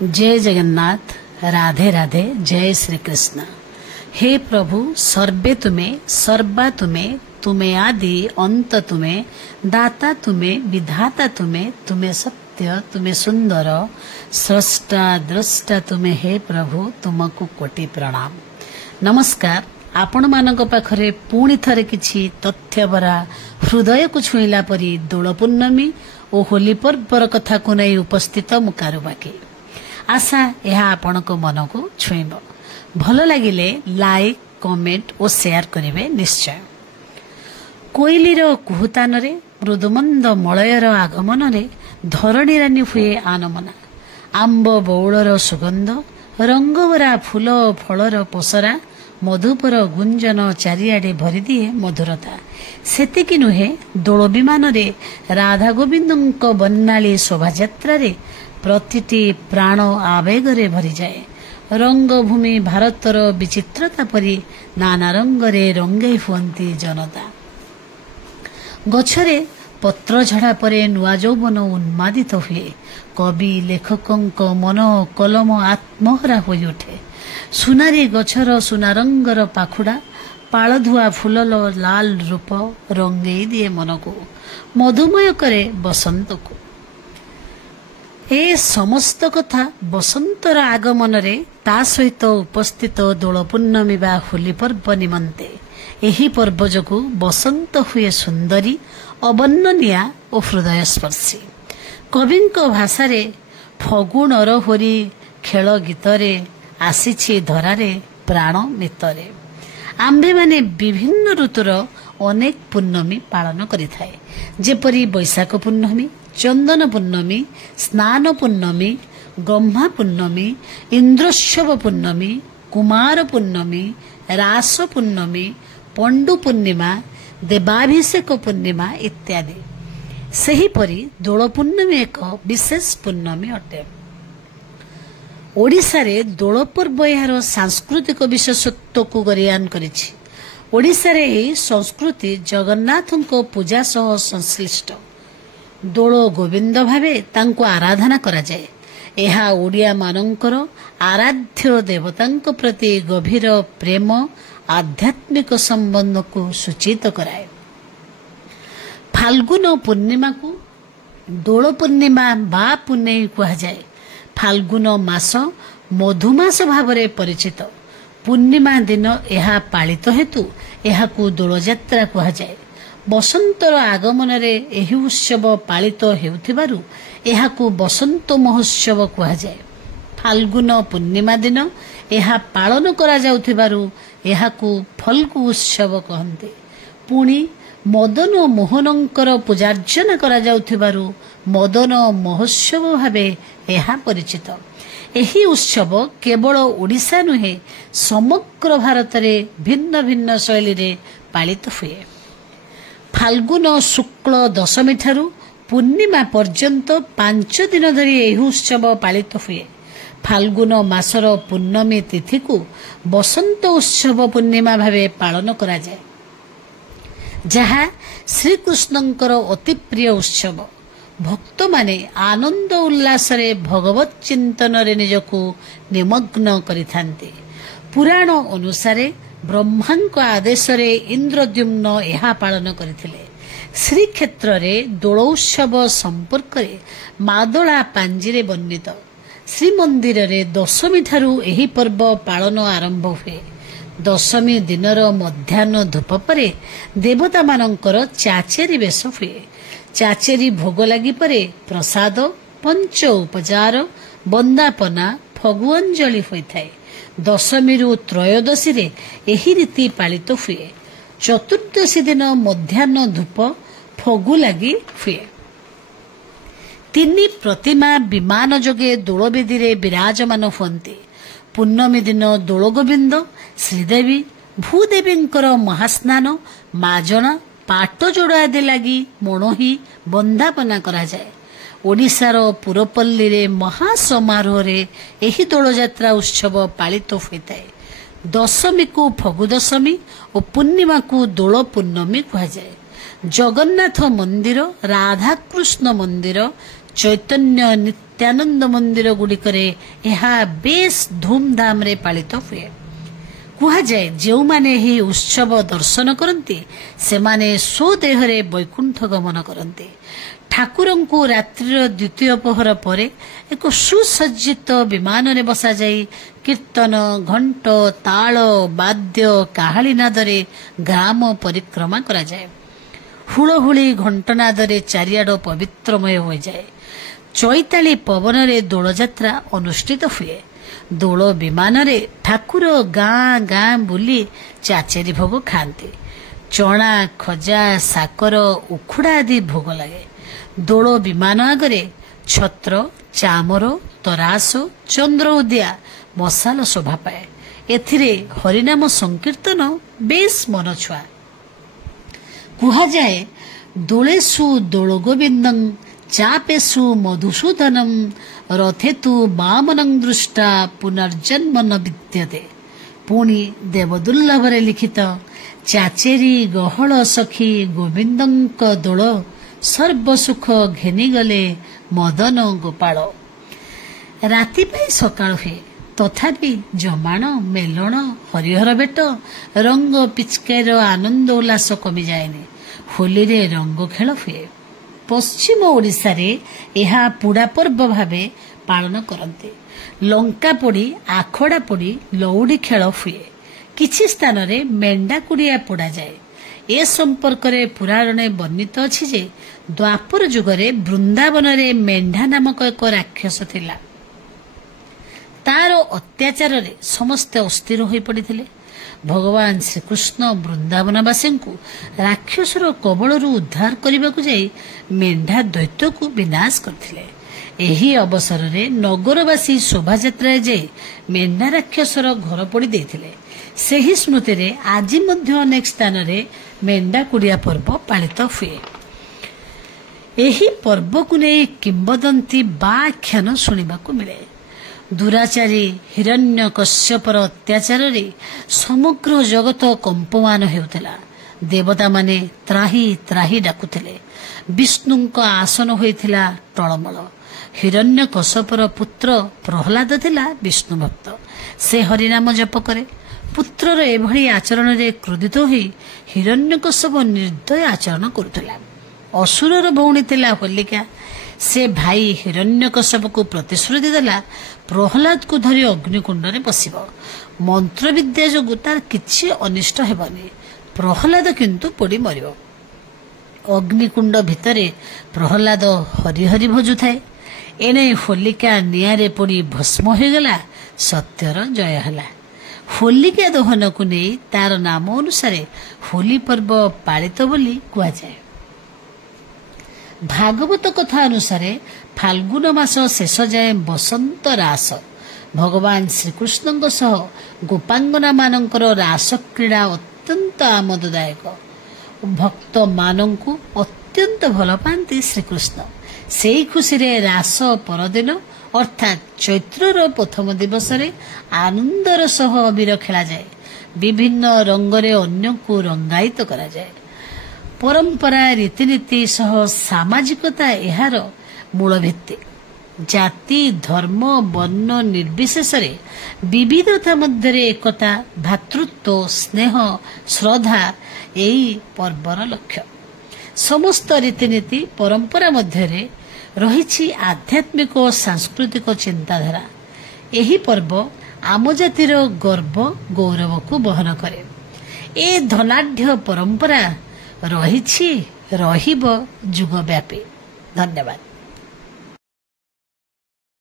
जय जगन्नाथ। राधे राधे। जय श्री कृष्ण। हे प्रभु, सर्वे तुम्हें, सर्वा तुम्हें, तुम्हें आदि अंत तुम्हें, दाता तुम्हें, विधाता तुम्हें, तुम्हें सत्य, तुम्हें सुंदर, स्रष्टा द्रष्टा तुम्हें। हे प्रभु, तुमको कोटि प्रणाम। नमस्कार। आपण मानक पाखरे पुणी थरे किछि तथ्य भरा हृदय को छुईला परी दोल पूर्णमी और होली पर्वर कथा को नहीं उपस्थित मुकारुबाकी। आशा यह आपण मन को छुईब। भल लगिले लाइक, कमेंट और शेयर करेंगे निश्चय। कोइलीर कुहुतान रे, मृदुमंद मलयर आगमन रे धरणी रानी हुए आनमना। आंब बौलर सुगंध, रंगभरा फूल फलर पसरा, मधुपर गुंजन चारिआडे भरी दिए मधुरता। सेतिकी नुहे, दोल विमान रे राधा गोविंद बन्नाली शोभायात्रा रे प्रतिटी प्राण आवेगरे भरी जाए। रंगभूमि भारतर विचित्रता परी नाना रंगरे रंगे हुअंती जनता। गछरे पत्र झड़ा परे नुआ यौवन उन्मादित हुए। कवि लेखकंक मन कलम आत्महरा होई उठे। सुनारी गछर सुना रंगर पाखुड़ा, पाळधुआ फूलर लाल रूप रंगई दिए मन को, मधुमय करे बसंत को। ए समस्त कथा बसंतर आगमन रे ता सहित उपस्थित दोल पूर्णमी बा होली पर्व निमंते। एही पर्व जोगु बसंत हुए सुंदरी, अवर्णनीया और हृदय स्पर्शी। कविंक भाषारे फगुणर होरी खेल गीतरे आसीछि धरारे प्राण मितरे। आंबे माने विभिन्न ऋतुर अनेक पूर्णमी पालन करिथाए, जेपरी बैशाख पूर्णमी, चंदन पूर्णमी, स्नान पूर्णमी, ब्रह्मा पूर्णमी, इंद्रोत्सव पूर्णमी, कुमार पूर्णमी, रास पूर्णमी, पंडु पूर्णिमा, देवाभिषेक पूर्णिमा इत्यादि। सेहीपरि दोल पूर्णमी एक विशेष पूर्णमी अटे। ओडिशा रे दोल पर्व यार सांस्कृतिक विशेषत्व को गरियान करिछि। ओडिशा रे एही संस्कृति जगन्नाथଙ୍କ पूजा सह संश्लिष्ट। दोल गोविंद भावे तांको आराधना करा जाए। एहा ओडिया मानंकर आराध्य देवतांक प्रति गभीर प्रेम, आध्यात्मिक संबंध को सूचित कराए। फाल्गुन पूर्णिमा को दोल पूर्णिमा बा पुन्नेई कहा जाए। फाल्गुन मास मधुमास भावरे परिचित। पूर्णिमा दिन यह पालित हेतु यहाकू दोल यात्रा कहा जाए। बसंतर आगमन रे एही उत्सव पालित हेउथिबारु यहाकू बसंत महोत्सव कहा जाए। फाल्गुन पूर्णिमा दिन यह पालन करा जाउथिबारु यहाकू फल्गु उत्सव कहन्ते। पुणी मदन मोहनंकर पूजार्चना करा जाउथिबारु मदन महोत्सव भावे यह परिचित। एही उत्सव केवल ओडिशा नुहे, समग्र भारत रे भिन्न भिन्न शैली रे पालित हुए। फाल्गुन शुक्ल दशमी ठारू पूर्णिमा पर्यंत 5 दिन धरी एही उत्सव पालित हुए। फाल्गुन मासर पूर्णमी तिथि को बसंत उत्सव पूर्णिमा भावे पालन करा जाए, जहा श्रीकृष्णंकर अति प्रिय उत्सव। भक्त माने आनंद उल्लास रे भगवत चिंतन रे निजको निमग्न करिथांते। पुराण अनुसारे ब्रह्मांक आदेश रे इंद्रद्युम्न यह पालन करथिले। श्रीक्षेत्र रे दोलोत्सव संपर्क रे मादळा पांजिरे वर्णित। श्रीमंदिर रे दशमी ठारू एही पर्व पालन आरंभ हुए। दशमी दिनर मध्याह्न धूप परे देवता मानंकर चाचेरी बेश हुए। चाचेरी भोग लगी परे प्रसाद, पंच उपचार, बंदापना, फगुअंजलि होइथाए। दशमी रु त्रयोदशी रे एही रीति पालित हुए। चतुर्दशी दिन मध्याह्न धूप फगु लगी हुए। 3 प्रतिमा विमान जोगे दोलवेदी रे विराजमान हुअन्ते। पूर्णमी दिन दोल गोविंद, श्रीदेवी, भूदेवींकर महास्नान, माजणा, पाट जोड़ आदि लगी मणोही बंदापना करा जाए। ओडिशार पुरपल्ली रे महासमारोह रे एही दोल यात्रा उत्सव पालित होइताए। दशमी को फगु दशमी और पूर्णिमा को दोल पूर्णमी कहा जाए। जगन्नाथ मंदिर, राधाकृष्ण मंदिर, चैतन्य ନିତ୍ୟାନନ୍ଦ ମନ୍ଦିର ଗୁଡ଼ିକରେ ଏହା ବେଶ୍ ଧୁମଧାମରେ ପାଳିତ ହୁଏ। କୁହାଯାଏ ଯେଉଁମାନେ ଏହି ଉତ୍ସବ ଦର୍ଶନ କରନ୍ତି ସେମାନେ ସ୍ୱଦେହରେ ବୈକୁଣ୍ଠ ଗମନ କରନ୍ତି। ଠାକୁରଙ୍କୁ ରାତ୍ରିର ଦ୍ୱିତୀୟ ପହର ପରେ ଏକ ସୁସଜ୍ଜିତ ବିମାନରେ ବସାଯାଇ କୀର୍ତ୍ତନ, ଘଣ୍ଟ, ତାଳ, ବାଦ୍ୟ, କାହାଳି ନାଦରେ ଗ୍ରାମ ପରିକ୍ରମା କରାଯାଏ। ହୁଳହୁଳି ଘଣ୍ଟନାଦରେ ଚାରିଆଡ଼ ପବିତ୍ରମୟ ହୋଇଯାଏ। ଚୈତାଳି ପବନରେ ଦୋଳଯାତ୍ରା ଅନୁଷ୍ଠିତ ହୁଏ। ଦୋଳ ବିମାନରେ ଠାକୁର ଗାଁ ଗାଁ ବୁଲି ଚାଚେରି ଭୋଗ ଖାଆନ୍ତି। ଚଣା, ଖଜା, ସାକର, ଉଖୁଡ଼ା ଆଦି ଭୋଗ ଲାଗେ। ଦୋଳ ବିମାନ ଆଗରେ ଛତ୍ର, ଚାମର, ତରାସ, ଚନ୍ଦ୍ର ଉଦିଆ, ମଶାଲ ଶୋଭା ପାଏ। ଏଥିରେ ହରିନାମ ସଂକୀର୍ତ୍ତନ ବେଶ୍ ମନଛୁଆ। କୁହାଯାଏ ଦୋଳେଷୁ ଦୋଳ ଗୋବିନ୍ଦଂ ଚାପେଷୁ ମଧୁସୂଦନଂ ରଥେତୁ ବାମନଂ ଦୃଷ୍ଟା ପୁନର୍ଜନ୍ମ ନ ବିଦ୍ୟତେ। ପୁଣି ଦେବଦୁର୍ଲଭରେ ଲିଖିତ ଚାଚେରି ଗହଳ ସଖୀ ଗୋବିନ୍ଦଙ୍କ ଦୋଳ ସର୍ବସୁଖ ଘେନିଗଲେ ମଦନ ଗୋପାଳ। ରାତି ପାଇଁ ସକାଳ ହୁଏ, ତଥାପି ଜମାଣ, ମେଲଣ, ହରିହର ଭେଟ, ରଙ୍ଗ ପିଚକାରୀର ଆନନ୍ଦ ଉଲ୍ଲାସ କମିଯାଏନି। ହୋଲିରେ ରଙ୍ଗ ଖେଳ ହୁଏ। ପଶ୍ଚିମ ଓଡ଼ିଶାରେ ଏହା ପୁଡ଼ା ପର୍ବ ଭାବେ ପାଳନ କରନ୍ତି। ଲଙ୍କା ପୋଡ଼ି, ଆଖଡ଼ା ପୋଡ଼ି, ଲଉଡ଼ି ଖେଳ ହୁଏ। କିଛି ସ୍ଥାନରେ ମେଣ୍ଢା କୁଡ଼ିଆ ପୋଡ଼ାଯାଏ। ଏ ସମ୍ପର୍କରେ ପୁରାଣରେ ବର୍ଣ୍ଣିତ ଅଛି ଯେ ଦ୍ୱାପର ଯୁଗରେ ବୃନ୍ଦାବନରେ ମେଣ୍ଢା ନାମକ ଏକ ରାକ୍ଷସ ଥିଲା। ତାର ଅତ୍ୟାଚାରରେ ସମସ୍ତେ ଅସ୍ଥିର ହୋଇପଡ଼ିଥିଲେ। ଭଗବାନ ଶ୍ରୀକୃଷ୍ଣ ବୃନ୍ଦାବନବାସୀଙ୍କୁ ରାକ୍ଷସର କବଳରୁ ଉଦ୍ଧାର କରିବାକୁ ଯାଇ ମେଣ୍ଢା ଦୈତ୍ୟକୁ ବିନାଶ କରିଥିଲେ। ଏହି ଅବସରରେ ନଗରବାସୀ ଶୋଭାଯାତ୍ରାରେ ଯାଇ ମେଣ୍ଢା ରାକ୍ଷସର ଘର ପୋଡ଼ି ଦେଇଥିଲେ। ସେହି ସ୍ମୃତିରେ ଆଜି ମଧ୍ୟ ଅନେକ ସ୍ଥାନରେ ମେଣ୍ଢା କୁଡ଼ିଆ ପର୍ବ ପାଳିତ ହୁଏ। ଏହି ପର୍ବକୁ ନେଇ କିମ୍ବଦନ୍ତୀ ବା ଆଖ୍ୟାନ ଶୁଣିବାକୁ ମିଳେ। ଦୁରାଚାରୀ ହିରଣ୍ୟକଶ୍ୟପର ଅତ୍ୟାଚାରରେ ସମଗ୍ର ଜଗତ କମ୍ପମାନ ହେଉଥିଲା। ଦେବତାମାନେ ତ୍ରାହି ତ୍ରାହି ଡାକୁଥିଲେ। ବିଷ୍ଣୁଙ୍କ ଆସନ ହୋଇଥିଲା ଟଳମଳ। ହିରଣ୍ୟକଶ୍ୟପର ପୁତ୍ର ପ୍ରହ୍ଲାଦ ଥିଲା ବିଷ୍ଣୁ ଭକ୍ତ। ସେ ହରିନାମ ଜପ କରେ। ପୁତ୍ରର ଏଭଳି ଆଚରଣରେ କ୍ରୋଧିତ ହୋଇ ହିରଣ୍ୟକଶ୍ୟପ ନିର୍ଦ୍ଦୟ ଆଚରଣ କରୁଥିଲା। ଅସୁରର ଭଉଣୀ ଥିଲା ହୋଲିକା। ସେ ଭାଇ ହିରଣ୍ୟକଶ୍ୟପକୁ ପ୍ରତିଶ୍ରୁତି ଦେଲା ପ୍ରହ୍ଲାଦକୁ ଧରି ଅଗ୍ନିକୁଣ୍ଡରେ ପଶିବ। ମନ୍ତ୍ରବିଦ୍ୟା ଯୋଗୁଁ ତାର କିଛି ଅନିଷ୍ଟ ହେବନି। ପ୍ରହ୍ଲାଦ କିନ୍ତୁ ପୋଡ଼ି ମରିବ। ଅଗ୍ନିକୁଣ୍ଡ ଭିତରେ ପ୍ରହ୍ଲାଦ ହରିହରି ଭଜୁଥାଏ। ଏଣେ ହୋଲିକା ନିଆଁରେ ପୋଡ଼ି ଭସ୍ମ ହୋଇଗଲା। ସତ୍ୟର ଜୟ ହେଲା। ହୋଲିକା ଦହନକୁ ନେଇ ତାର ନାମ ଅନୁସାରେ ହୋଲି ପର୍ବ ପାଳିତ ବୋଲି କୁହାଯାଏ। ଭାଗବତ କଥା ଅନୁସାରେ ଫାଲ୍ଗୁନ ମାସ ଶେଷ ଯାଏ ବସନ୍ତ ରାସ। ଭଗବାନ ଶ୍ରୀକୃଷ୍ଣଙ୍କ ସହ ଗୋପାଙ୍ଗନା ମାନଙ୍କର ରାସ କ୍ରୀଡ଼ା ଅତ୍ୟନ୍ତ ଆମୋଦଦାୟକ। ଭକ୍ତମାନଙ୍କୁ ଅତ୍ୟନ୍ତ ଭଲ ପାଆନ୍ତି ଶ୍ରୀକୃଷ୍ଣ। ସେହି ଖୁସିରେ ରାସ ପରଦିନ ଅର୍ଥାତ୍ ଚୈତ୍ରର ପ୍ରଥମ ଦିବସରେ ଆନନ୍ଦର ସହ ଅବିର ଖେଳାଯାଏ। ବିଭିନ୍ନ ରଙ୍ଗରେ ଅନ୍ୟକୁ ରଙ୍ଗାୟିତ କରାଯାଏ। ପରମ୍ପରା, ରୀତିନୀତି ସହ ସାମାଜିକତା ଏହାର ମୂଳ ଭିତ୍ତି। ଜାତି, ଧର୍ମ, ବର୍ଣ୍ଣ ନିର୍ବିଶେଷରେ ବିବିଧତା ମଧ୍ୟରେ ଏକତା, ଭ୍ରାତୃତ୍ୱ, ସ୍ନେହ, ଶ୍ରଦ୍ଧା ଏହି ପର୍ବର ଲକ୍ଷ୍ୟ। ସମସ୍ତ ରୀତିନୀତି ପରମ୍ପରା ମଧ୍ୟରେ ରହିଛି ଆଧ୍ୟାତ୍ମିକ ଓ ସାଂସ୍କୃତିକ ଚିନ୍ତାଧାରା। ଏହି ପର୍ବ ଆମ ଜାତିର ଗର୍ବ ଗୌରବକୁ ବହନ କରେ। ଏ ଧନାଢ଼୍ୟ ପରମ୍ପରା ରହିଛି, ରହିବ ଯୁଗ ବ୍ୟାପୀ। ଧନ୍ୟବାଦ।